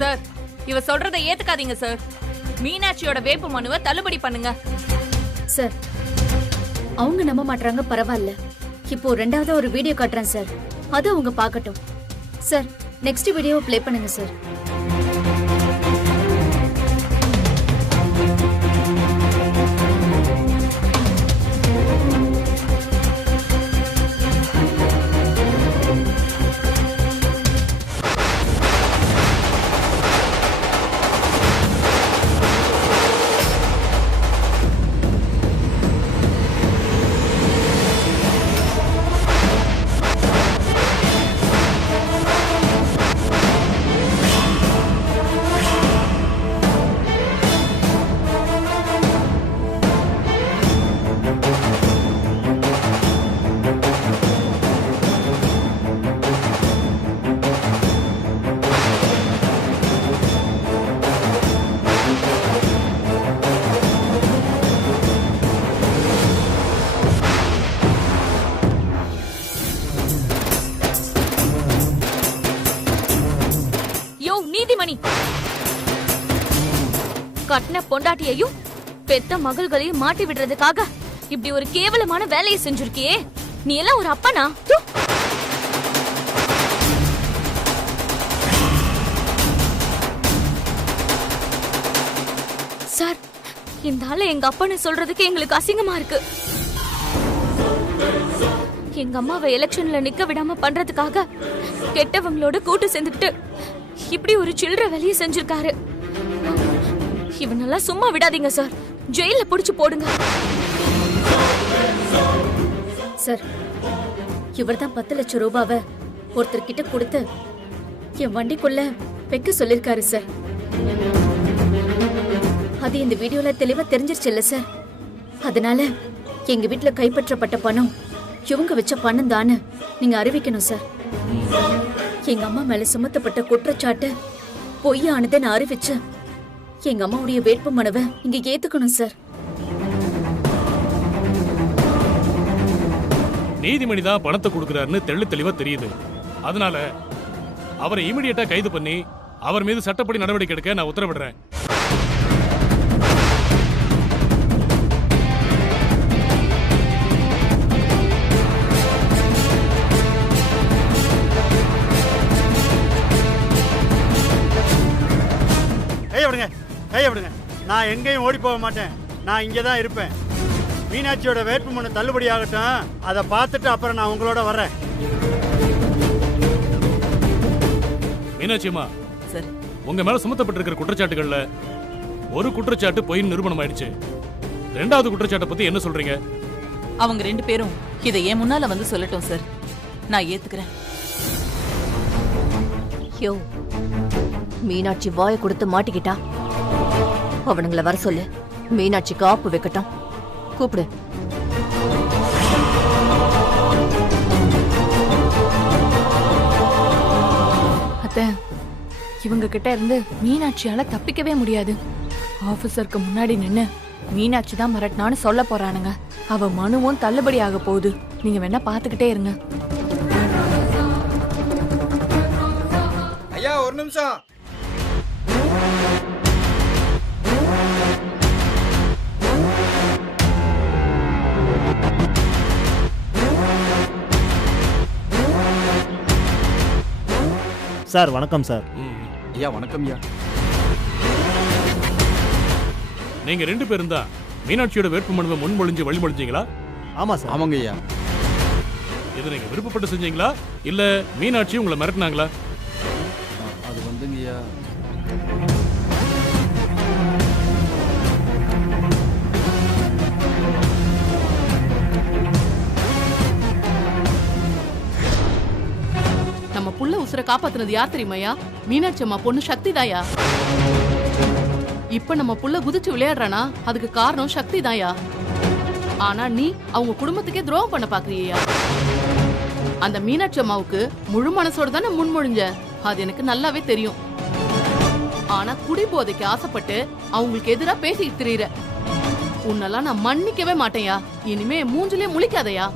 Sir, இவ சொல்றதை ஏத்துக்காதீங்க sir. மீனாட்சியோட வேட்பு மனுவை தள்ளுபடி பண்ணுங்க சார். அவங்க நம்ப மாட்டாங்க, பரவாயில்ல. இப்போ ரெண்டாவது ஒரு வீடியோ காட்டுறேன் சார், அது அவங்க பார்க்கட்டும். சார், நெக்ஸ்ட் வீடியோ ப்ளே பண்ணுங்க சார். நீதிமணி, கட்டின பொண்டாட்டியையும் பெத்த மகள்களையும் மாட்டி விடுறதுக்காக இப்படி ஒரு கேவலமான வேலையை செஞ்சிருக்கியே. நீ எல்லாம் ஒரு அப்பனா? சார், இந்த ஆளு எங்க அப்பன்னு சொல்றதுக்கு எங்களுக்கு அசிங்கமா இருக்கு. எங்க அம்மாவை எலெக்ஷன்ல நிக்க விடாம பண்றதுக்காக கெட்டவங்களோட கூட்டு சேர்ந்துக்கிட்டு இப்படி ஒரு சில்லற வேலையை செஞ்சிருக்காரு. இவனெல்லாம் சும்மா விடாதீங்க சார், ஜெயில புடிச்சு போடுங்க சார். இவர்தான் 10 லட்சம் ரூபாவை ஒருத்தர்கிட்ட கொடுத்து என் வண்டிக்குள்ள வைக்க சொல்லிருக்காரு சார். அது இந்த வீடியோல தெளிவா தெரிஞ்சிருச்சுல்ல சார். அதனால எங்க வீட்டுல கைப்பற்றப்பட்ட பணம் இவங்க வச்ச பணம் தானு நீங்க அறிவிக்கணும் சார். எங்க அம்மா மேல சுமத்தப்பட்ட குற்றச்சாட்டு பொய்யானதை நான் அறிவிச்சு எங்க அம்மாவுடைய வேட்பு மனுவை இங்க ஏத்துக்கணும் சார். நீதிமணி தான் பணத்தை கொடுக்கிறாருன்னு தெளிவா தெரியுது. அதனால அவரை இமிடியேட்டா கைது பண்ணி அவர் மீது சட்டப்படி நடவடிக்கை எடுக்க நான் உத்தரவிடுறேன். நான் எங்கேயும் ஓடி போக மாட்டேன், நான் இங்கே தான் இருப்பேன். மீனாட்சியோட வேட்புமனு தள்ளுபடி ஆகட்டும், அதை பார்த்துட்டு அப்புறம் நான் உங்களோட வர்றேன். மீனாட்சியம்மா, உங்க மேல சுமத்தப்பட்டிருக்கிற குற்றச்சாட்டுகள்ல ஒரு குற்றச்சாட்டு பொய் நிரூபணம் ஆயிடுச்சு. ரெண்டாவது குற்றச்சாட்டை பத்தி என்ன சொல்றீங்க? அவங்க 2 பேரும் இதை ஏன் முன்னால வந்து சொல்லட்டும் சார், நான் ஏத்துக்கிறேன். யோ, மீனாட்சி வாயை கொடுத்து மாட்டிக்கிட்டா. அவனுங்களை வர சொல்லு, மீனாட்சி காப்பு வைக்கட்டும். கூப்பிடு. அத்தை, இவங்க கிட்ட இருந்து மீனாட்சியால தப்பிக்கவே முடியாது. ஆபீசருக்கு முன்னாடி நின்னு மீனாட்சி தான் மிரட்டினான்னு சொல்ல போறானுங்க. அவ மனுவும் தள்ளுபடி ஆக போகுது. நீங்க வேணா பாத்துக்கிட்டே இருங்க. ஐயா, ஒரு நிமிஷம். சார் வணக்கம் சார். ஐயா வணக்கம் ஐயா. நீங்க 2 பேரும் தான் மீனாட்சியோட வேட்புமனுவை முன்மொழிஞ்சு வழிமொழிஞ்சீங்களா? ஆமா சார். ஆமாங்க ஐயா. இதை நீங்க விருப்பப்பட்டு செஞ்சீங்களா இல்ல மீனாட்சி உங்களை மிரட்டினாங்களா? அது வந்துங்க ஐயா, நம்ம புள்ள உசுர காப்பாத்துனது யார் தெரியுமாயா? மீனாட்சி அம்மா பொண்ணு சக்தி தாயா. இப்ப நம்ம புள்ள குதிச்சு விளையாடுறானா அதுக்கு காரணம் சக்தி தாயா. ஆனா நீ அவங்க குடும்பத்துக்கே துரோகம் பண்ண பாக்குறியா? அந்த மீனாட்சி அம்மாவுக்கு முழு மனசோட தானே முன்மொழிஞ்ச, அது எனக்கு நல்லாவே தெரியும். ஆனா குடி போதைக்கு ஆசைப்பட்டு அவங்களுக்கு எதிரா பேசிட்டு திரியிற. உன்னெல்லாம் நான் மன்னிக்கவே மாட்டேயா. இனிமே மூஞ்சிலே முழிக்காதயா.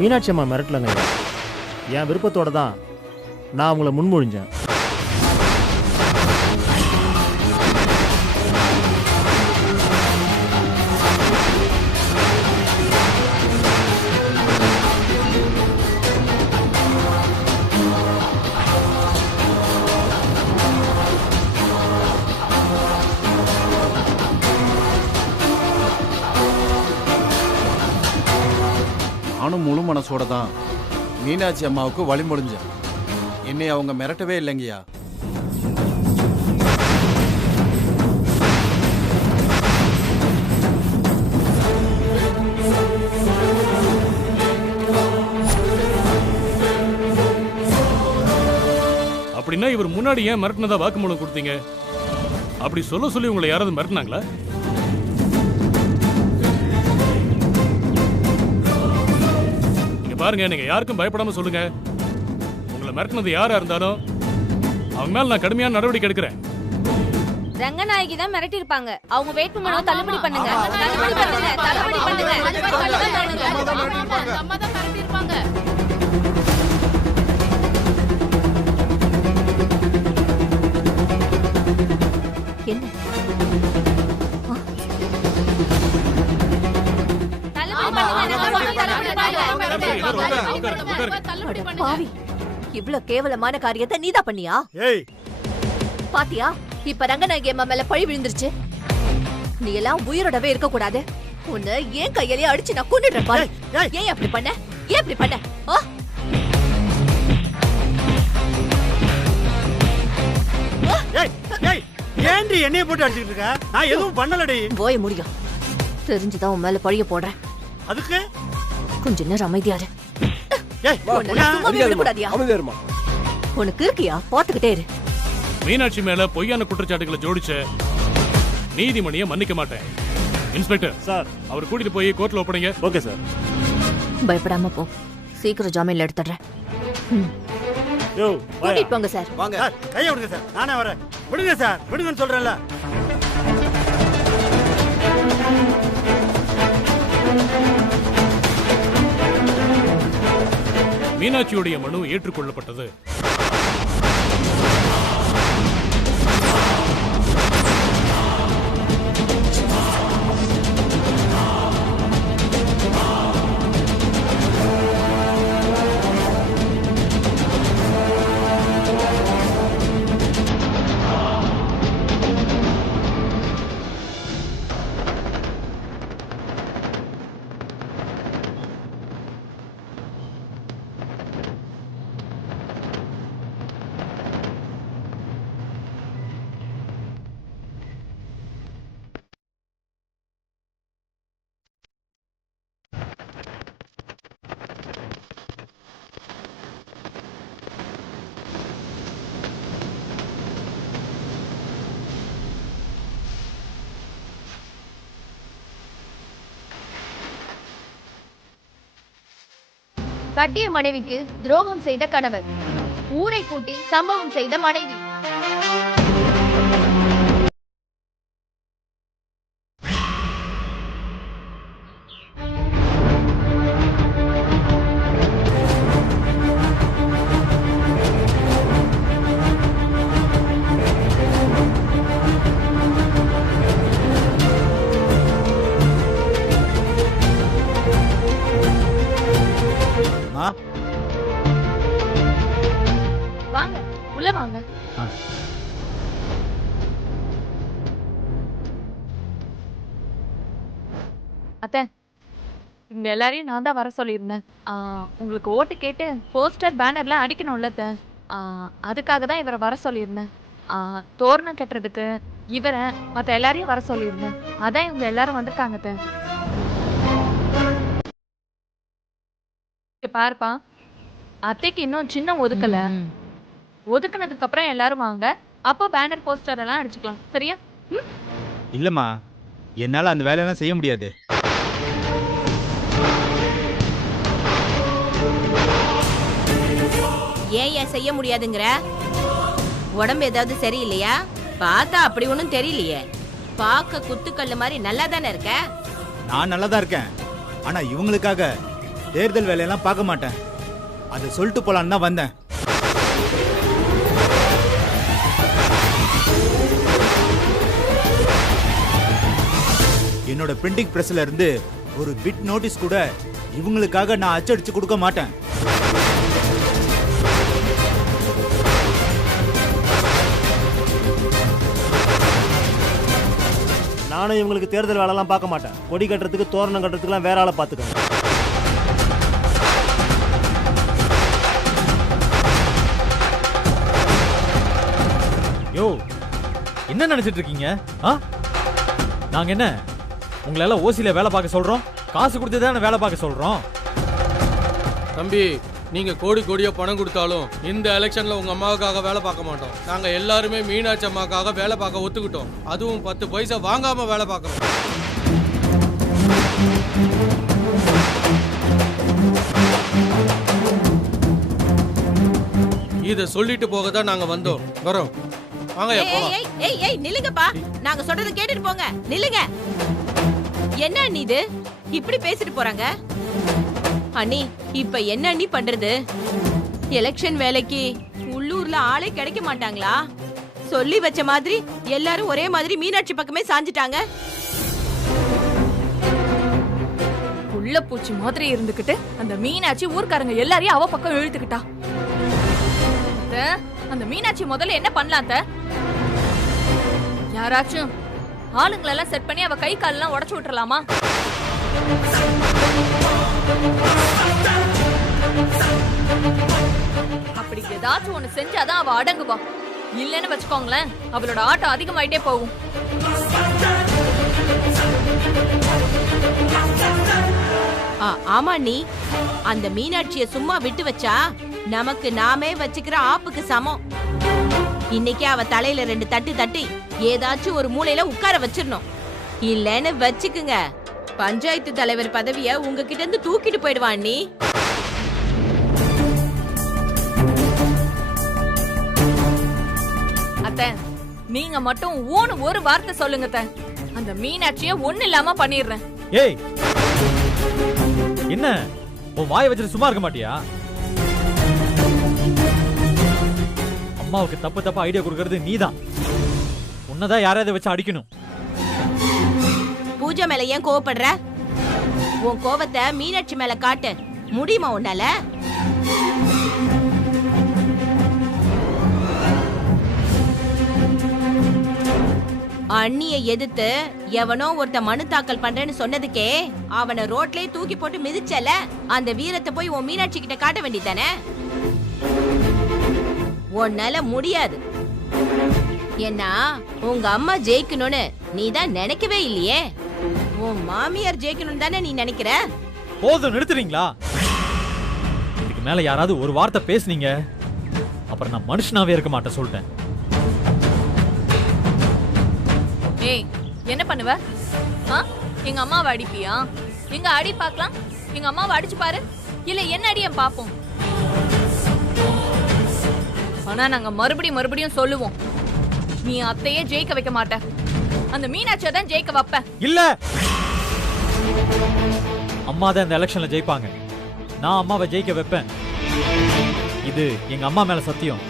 மீனாட்சி அம்மா மிரட்டலங்க ஐயா. என் விருப்பத்தோட தான் நான் அவங்கள முன்மொழிஞ்சேன். நானும் முழு மனசோட தான் மீனாட்சி அம்மாவுக்கு வழிமொழிஞ்சேன். என்னை அவங்க மிரட்டவே இல்லைங்கய்யா. அப்படின்னா இவர் முன்னாடி ஏன் மிரட்டினதா வாக்குமூலம் கொடுத்தீங்க? அப்படி சொல்ல சொல்லி உங்களை யாராவது மிரட்டினாங்களா? பாருங்க, நீங்க யாருக்கும் பயப்படாம சொல்லுங்க. உங்களை மிரட்டினது யாரா இருந்தாலும் அவங்க மேல நான் கடுமையான நடவடிக்கை எடுக்கிறேன். ரங்கநாயகி தான் மிரட்டி இருப்பாங்க. அவங்க வேட்புமனு தள்ளுபடி பண்ணுங்க. தள்ளுபடி பண்ணுங்க. தள்ளுபடி பண்ணுங்க. அம்மா தான் மிரட்டி இருப்பாங்க. என்ன பாவி, இவ்ளோ கேவலமான காரியத்தை நீதான் பண்ணியா? ஏய், பாத்தியா, இப்ப ரங்கநாயகி அம்மா மேல பழி விழுந்துருச்சு. நீ எல்லாம் உயிரோடவே இருக்க கூடாது. உன்னை ஏன் கையிலேயே அடிச்சு நான் கொன்னுடுறேன் பாரு. ஏன் அப்படி பண்ண? ஏன் அப்படி பண்ண? ஏன்டி என்னைய போட்டு அடிச்சிட்டு இருக்க? நான் எதுவும் பண்ணலடி. போய முடியும். தெரிஞ்சுதான் உன் மேல பழிய போடுறேன். அதுக்கு கொஞ்ச நேரம் அமைதியாரு. உனக்கு இருக்கியா? பாத்துக்கிட்டே இரு. மீனாட்சி மேல பொய்யான குற்றச்சாட்டுகளை ஜோடிச்ச நீதிமணியை மன்னிக்க மாட்டேன். இன்ஸ்பெக்டர் சார், அவர் கூட்டிட்டு போய் கோர்ட்ல ஒப்படைங்க. Okay sir. பயப்படாம போ. சீக்கிரம் ஜாமீன்ல எடுத்துறேன். யோ, கூட்டிட்டு போங்க சார். வாங்க. சார், கையை விடுங்க சார். நானே வரேன். விடுங்க சார், விடுங்கன்னு சொல்றேன்ல. மீனாட்சியுடைய மனு ஏற்றுக்கொள்ளப்பட்டது. கட்டிய மனைவிக்கு துரோகம் செய்த கணவர், ஊரை கூட்டி சம்பவம் செய்த மனைவி. வாங்க, உள்ள வாங்க. அத்தை, இங்க எல்லாரையும் நான் தான் வர சொல்லியிருந்தேன். உங்களுக்கு ஓட்டு கேட்டு போஸ்டர் பேனர்லாம் அடிக்கணும்ல அத்தை. அதுக்காக தான் இவரை வர சொல்லியிருந்தேன். தோரணம் கட்டுறதுக்கு இவரை மற்ற எல்லாரையும் வர சொல்லியிருந்தேன். அதான் இவங்க எல்லாரும் வந்திருக்காங்க அத்தை. இங்க பாருப்பா, அத்தைக்கு இன்னும் சின்ன ஒதுக்கல. ஒதுக்குனதுக்கு அப்புறம் எல்லாரும் வாங்க. அப்போ பேனர் போஸ்டர் எல்லாம் அடிச்சுக்கலாம். சரியா? இல்லம்மா, என்னால அந்த வேலையெல்லாம் செய்ய முடியாது. ஏன் செய்ய முடியாதுங்கிற? உடம்பு ஏதாவது சரியில்லையா? பார்த்தா அப்படி ஒன்றும் தெரியலையே. பார்க்க குத்துக்கல்லு மாதிரி நல்லா தானே இருக்க. நான் நல்லா தான் இருக்கேன். ஆனா இவங்களுக்காக தேர்தல் வேலையெல்லாம் பார்க்க மாட்டேன். அதை சொல்லிட்டு போலான்னு தான் வந்தேன். என்னோட பிரிண்டிங் பிரஸ்ல இருந்து ஒரு பிட் நோட்டீஸ் கூட இவங்களுக்காக நான் அச்சடிச்சு கொடுக்க மாட்டேன். நானும் இவங்களுக்கு தேர்தல் வேலைலாம் பார்க்க மாட்டேன். கொடி கட்டுறதுக்கு தோரணம் கட்டுறதுக்குலாம் வேற ஆளை பார்த்துக்கணும். யோ, என்ன நினைச்சிட்டு இருக்கீங்க? நாங்க என்ன உங்களெல்லாம் ஓசியில வேலை பார்க்க சொல்றோம்? காசு கொடுத்து தானே வேலை பார்க்க சொல்றோம். தம்பி, நீங்க கோடி கோடியா பணம் கொடுத்தாலும் இந்த எலெக்ஷன்ல உங்க அம்மாவுக்காக வேலை பார்க்க மாட்டோம். நாங்க எல்லாருமே மீனாட்சி அம்மாவுக்காக வேலை பார்க்க ஒத்துக்கிட்டோம். அதுவும் 10 பைசா வாங்காம வேலை பார்க்கணும். இத சொல்லிட்டு போக தான் நாங்க வரோம். வாங்க போலாம். ஏய் நில்லுங்கப்பா. நாங்க சொல்றத கேட்டுட்டு போங்க. நில்லுங்க. என்ன அண்ணி இது இப்படி பேசிட்டு போறாங்க? அண்ணி, இப்ப என்ன அண்ணி பண்றது? எலெக்ஷன் வேலைக்கு உள்ளூர்ல ஆளே கிடைக்க மாட்டாங்களா? சொல்லி வச்ச மாதிரி எல்லாரும் ஒரே மாதிரி மீனாட்சி பக்கமே சாஞ்சிட்டாங்க. உள்ள பூச்சி மாதிரி இருந்துகிட்டு அந்த மீனாட்சி ஊர்க்காரங்க எல்லாரையும் அவ பக்கம் இழுத்துக்கிட்டா. அந்த மீனாட்சி முதல்ல என்ன பண்ணலாம்? யாராச்சும் ஆளுங்களெல்லாம் செட் பண்ணி அவ கை காலெல்லாம் உடைச்சு விட்டுறலாமா? அப்படி ஏதாச்சும் ஒண்ணு செஞ்சாதான் அவ அடங்குவா. இல்லன்னு வச்சுக்கோங்களேன், அவளோட ஆட்டம் அதிகமாயிட்டே போகும். ஆமா நீ அந்த மீனாட்சிய சும்மா விட்டு வச்சா நமக்கு நாமே வச்சுக்கிற ஆப்புக்கு சமம். இன்னைக்கு அவ தலையில 2 தட்டு தட்டி ஏதாச்சும் ஒரு மூலையில உட்கார வச்சிடணும். இல்லன்னு வச்சுக்குங்க, பஞ்சாயத்து தலைவர் பதவிய உங்ககிட்ட இருந்து தூக்கிட்டு போயிடுவான். நீ அத்தை, நீங்க மட்டும் ஊன்னு ஒரு வார்த்தை சொல்லுங்க அத்தை. அந்த மீனாட்சிய ஒண்ணு இல்லாம பண்ணிடுறேன். ஏய், என்ன உன் வாயை வச்சுட்டு சும்மா இருக்க மாட்டியா? அம்மாவுக்கு தப்பு ஐடியா கொடுக்கறது நீதான். உன்னதான் யாராவது வச்சு அடிக்கணும். பூஜை மேல ஏன் கோவப்படுற? உன் கோவத்தை மீனாட்சி மேல காட்டு. முடியுமா உன்னால? அண்ணியை எதிர்த்து எவனோ ஒருத்த மனு தாக்கல் பண்றேன்னு சொன்னதுக்கே அவனை ரோட்லயே தூக்கி போட்டு மிதிச்சல. அந்த வீரத்தை போய் உன் மீனாட்சி கிட்ட காட்ட வேண்டியதானே? உன்னால முடியாது. ஏன்னா உங்க அம்மா ஜெயிக்கணும்னு நீ தான் நினைக்கவே இல்லையே. உன் மாமியார் ஜெயிக்கணும் தானே நீ நினைக்கிற? போதும், நிறுத்துறீங்களா? இதுக்கு மேல யாராவது ஒரு வார்த்தை பேசுனீங்க, அப்புறம் நான் மனுஷனாவே இருக்க மாட்டேன் சொல்லிட்டேன். ஏய், என்ன பண்ணுவ? எங்க அம்மாவை அடிப்பியா? எங்க அடி பார்க்கலாம். எங்க அம்மாவை அடிச்சு பாரு. இல்ல என்ன அடிய பாப்போம். ஆனா நாங்க மறுபடியும் சொல்லுவோம், நீ அத்தையே ஜெயிக்க வைக்க மாட்ட. அந்த மீனாட்சியை தான் ஜெயிக்க வைப்ப. இல்ல, அம்மா தான் இந்த எலெக்ஷன்ல ஜெயிப்பாங்க. நான் அம்மாவை ஜெயிக்க வைப்பேன். இது எங்க அம்மா மேல சத்தியம்.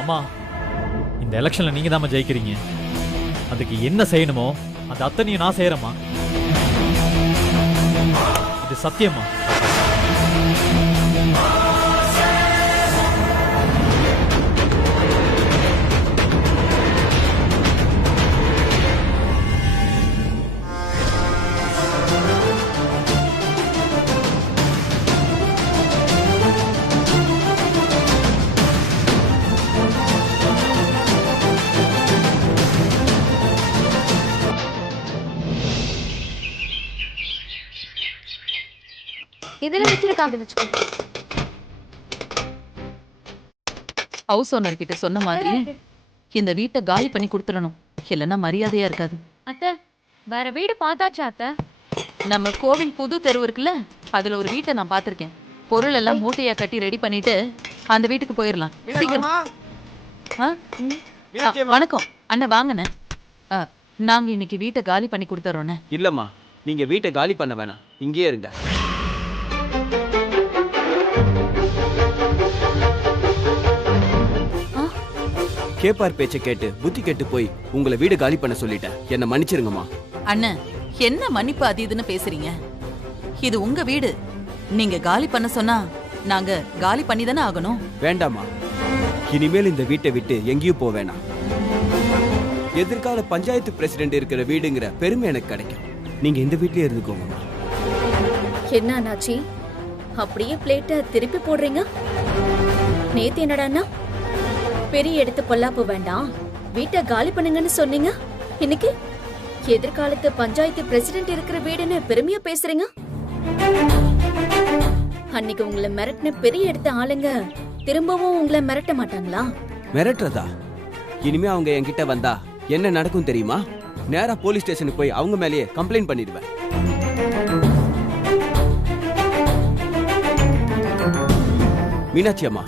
அம்மா, இந்த எலெக்ஷன்ல நீங்க தான் ஜெயிக்கிறீங்க. அதுக்கு என்ன செய்யணுமோ அந்த அத்தனையும் நான் செய்யறேம்மா. இது சத்தியமா? இதுல வச்சிருக்காங்க வச்சுக்கோ. ஹவுஸ் ஓனர் கிட்ட சொன்ன மாதிரி இந்த வீட்டை காலி பண்ணி கொடுத்துடணும். இல்லைன்னா மரியாதையா இருக்காது. அத்தை, வேற வீடு பார்த்தாச்சா அத்தை? நம்ம கோவில் புது தெரு இருக்குல்ல, அதுல ஒரு வீட்டை நான் பார்த்திருக்கேன். பொருள் எல்லாம் மூட்டையா கட்டி ரெடி பண்ணிட்டு அந்த வீட்டுக்கு போயிடலாம். சீக்கிரம். வணக்கம் அண்ணா, வாங்கண்ணே. நாங்க இன்னைக்கு வீட்டை காலி பண்ணி கொடுத்துறோண்ணே. இல்லம்மா, நீங்க வீட்டை காலி பண்ண வேணாம், இங்கேயே இருங்க. கேப்பார் பேச்சை கேட்டு புத்தி கெட்டு போய் உங்களை வீடு காலி பண்ண சொல்லிட்டேன். என்ன மன்னிச்சிருங்கம்மா. அண்ணன், என்ன மன்னிப்பு அது இதுன்னு பேசுறீங்க? இது உங்க வீடு. நீங்க காலி பண்ண சொன்னா நாங்க காலி பண்ணி தானே ஆகணும். வேண்டாமா, இனிமேல் இந்த வீட்டை விட்டு எங்கேயும் போக வேணாம். எதிர்கால பஞ்சாயத்து பிரசிடென்ட் இருக்கிற வீடுங்கிற பெருமை எனக்கு கிடைக்கும். நீங்க இந்த வீட்லயே இருந்துக்கோங்கம்மா. என்ன ஆனாச்சி? அப்படியே பிளேட்டை திருப்பி போடுறீங்க? நேத்து என்னடான்னா பெரிய எடுத்து பொல்லாப்பு வேண்டாம், வீட்டை காலி பண்ணுங்கன்னு சொன்னீங்க. இன்னைக்கு எதிர்காலத்து பஞ்சாயத்து பிரசிடென்ட் இருக்கிற வீடுன்னு பெருமையா பேசுறீங்க. அன்னைக்கு உங்களை மிரட்டின பெரிய எடுத்த ஆளுங்க திரும்பவும் உங்களை மிரட்ட மாட்டாங்களா? மிரட்டுறதா? இனிமே அவங்க என்கிட்ட வந்தா என்ன நடக்கும் தெரியுமா? நேரா போலீஸ் ஸ்டேஷனுக்கு போய் அவங்க மேலேயே கம்ப்ளைண்ட் பண்ணிடுவேன். மீனாட்சி அம்மா,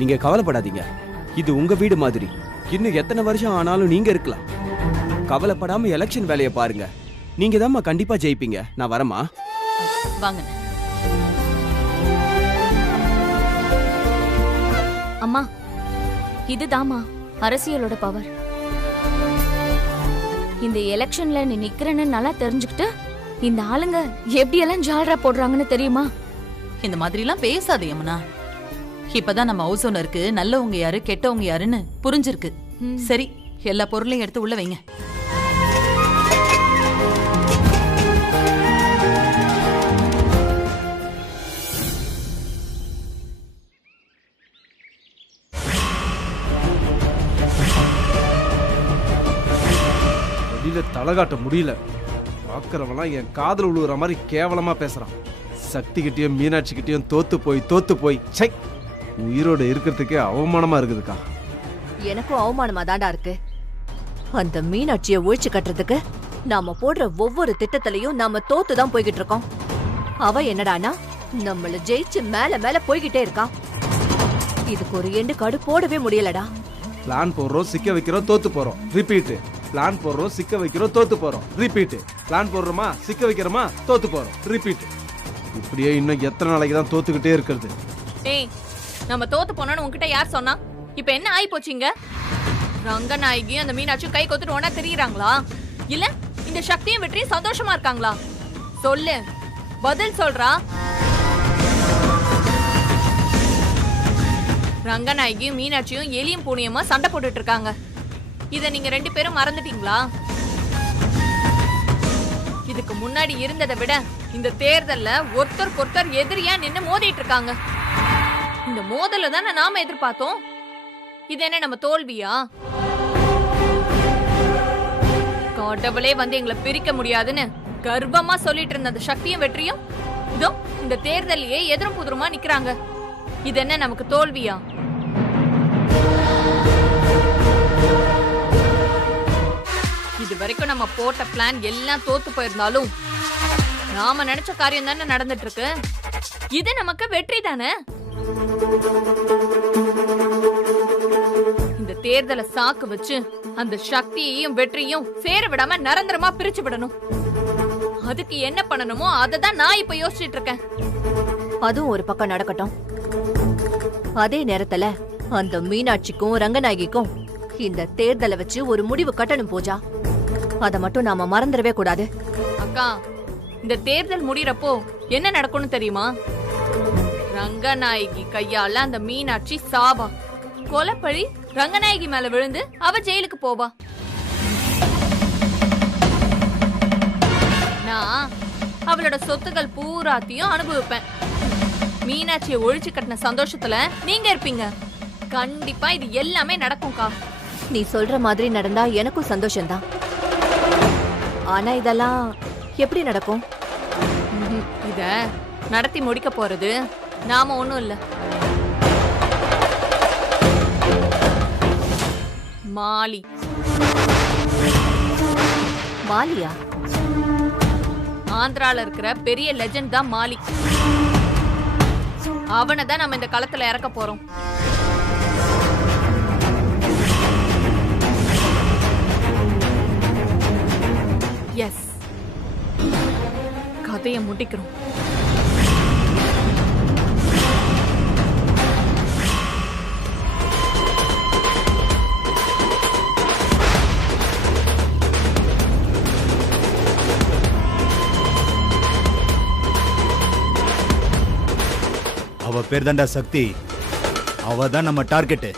நீங்க கவலைப்படாதீங்க. இது உங்க வீடு மாதிரி. இன்னும் எத்தனை வருஷம் ஆனாலும் நீங்க இருக்கலாம். கவலைப்படாம எலெக்ஷன் வேலையை பாருங்க. நீங்க தான்மா கண்டிப்பா ஜெயிப்பீங்க. நான் வரமா? வாங்க. அம்மா, இதுதாம்மா அரசியலோட பவர். இந்த எலெக்ஷன்ல நீ நிக்கிறன்னு நல்லா தெரிஞ்சுக்கிட்டு இந்த ஆளுங்க எப்படி எல்லாம் ஜால்ரா போடுறாங்கன்னு தெரியுமா? இந்த மாதிரி எல்லாம் பேசாதே யமுனா. இப்பதான் நம்ம ஹவுஸ் ஓனருக்கு நல்லவங்க யாரு கெட்டவங்க யாருன்னு புரிஞ்சிருக்கு. சரி, எல்லா பொருளையும் எடுத்து உள்ள வைங்க. வெளியில தலகாட்ட முடியல. பாக்குறவெல்லாம் என் காதல் உழுவுற மாதிரி கேவலமா பேசுறான். சக்தி கிட்டயும் மீனாட்சி கிட்டயும் தோத்து போய் சை, உயிரோட இருக்கிறதுக்கே அவமானமா இருக்குதுக்கா. எனக்கும் அவமானமா தாண்டா இருக்கு. அந்த மீனாட்சியை ஒழிச்சு கட்டுறதுக்கு நாம போடுற ஒவ்வொரு திட்டத்திலையும் நாம தோத்துதான் போய்கிட்டு இருக்கோம். அவ என்னடானா நம்மள ஜெயிச்சு மேல மேல போய்கிட்டே இருக்கா. இதுக்கு ஒரு எண்டு காடு போடவே முடியலடா. பிளான் போடுறோம், சிக்க வைக்கிறோம், தோத்து போறோம். ரிப்பீட். பிளான் போடுறோம், சிக்க வைக்கிறோம், தோத்து போறோம். ரிப்பீட். பிளான் போடுறோமா, சிக்க வைக்கிறோமா, தோத்து போறோம். ரிப்பீட். இப்படியே இன்னும் எத்தனை நாளைக்கு தான் தோத்துக்கிட்டே இருக்கிறது? ஏய், நம்ம தோத்து போனோம்னு உன்கிட்ட யார் சொன்னா? இப்ப என்ன ஆயி போச்சுங்க? ரங்கநாயகி அந்த மீனாட்சியும் கை கொத்துட்டு ஒன்னா தெரியுறாங்களா? இல்ல இந்த சக்தியும் வெற்றியும் சந்தோஷமா இருக்காங்களா? சொல்லு, பதில் சொல்றா. ரங்கநாயகியும் மீனாட்சியும் எலியும் பூனியமா சண்டை போட்டுட்டு இருக்காங்க. இத நீங்க ரெண்டு பேரும் மறந்துட்டீங்களா? இதுக்கு முன்னாடி இருந்ததை விட இந்த தேர்தல்ல ஒருத்தர் எதிரியா நின்னு மோதிட்டு இருக்காங்க. இந்த மோதல தானே நாம எதிர்பார்த்தோம். இது என்ன நம்ம தோல்வியா? கடவுளே வந்து எங்களை பிரிக்க முடியாதுன்னு கர்வமா சொல்லிட்டு இருந்த அந்த சக்தியும் வெற்றியும் இதோ இந்த தேர்தலையே எதிரும் புதிருமா நிக்கிறாங்க. இது என்ன நமக்கு தோல்வியா? இது வரைக்கும் நம்ம போட்ட பிளான் எல்லாம் தோத்து போயிருந்தாலும் நாம நினைச்ச காரியம் தானே நடந்துட்டு இருக்கு. இது நமக்கு வெற்றி தானே. இந்த தேர்தலை சாக்கு வச்சு அந்த சக்தியையும் வெற்றியும் சேர விடாம நிரந்தரமா பிரிச்சு விடணும். அதுக்கு என்ன பண்ணணுமோ அதை தான் நான் இப்ப யோசிச்சுட்டு இருக்கேன். அதுவும் ஒரு பக்கம் நடக்கட்டும். அதே நேரத்துல அந்த மீனாட்சிக்கும் ரங்கநாயகிக்கும் இந்த தேர்தலை வச்சு ஒரு முடிவு கட்டணும் பூஜா. அத மட்டும் நாம மறந்துடவே கூடாது. அக்கா, இந்த தேர்தல் முடியறப்போ என்ன நடக்கும்னு தெரியுமா? ரங்கநாயகி கையால அந்த மீனாட்சி சாவா. கொலைப்பழி ரங்கநாயகி மேல விழுந்து அவ ஜெயிலுக்கு போவா. நான் அவளோட சொத்துக்கள் பூராத்தையும் அனுபவிப்பேன். மீனாட்சியை ஒழிச்சு கட்டின சந்தோஷத்துல நீங்க இருப்பீங்க. கண்டிப்பா இது எல்லாமே நடக்கும்க்கா. நீ சொல்ற மாதிரி நடந்தா எனக்கும் சந்தோஷம்தான். ஆனா இதெல்லாம் எப்படி நடக்கும்? இத நடத்தி முடிக்க போறது நாம ஒண்ணும் இல்ல, மாலி. மாலியா? ஆந்திரால இருக்கிற பெரிய லெஜெண்ட் தான் மாலி. அவனை தான் நம்ம இந்த களத்துல இறக்க போறோம். எஸ், குத்தைய முட்டிக்கிறோம். அவ பேர் தான்டா சக்தி. அவ தான் நம்ம டார்கெட்.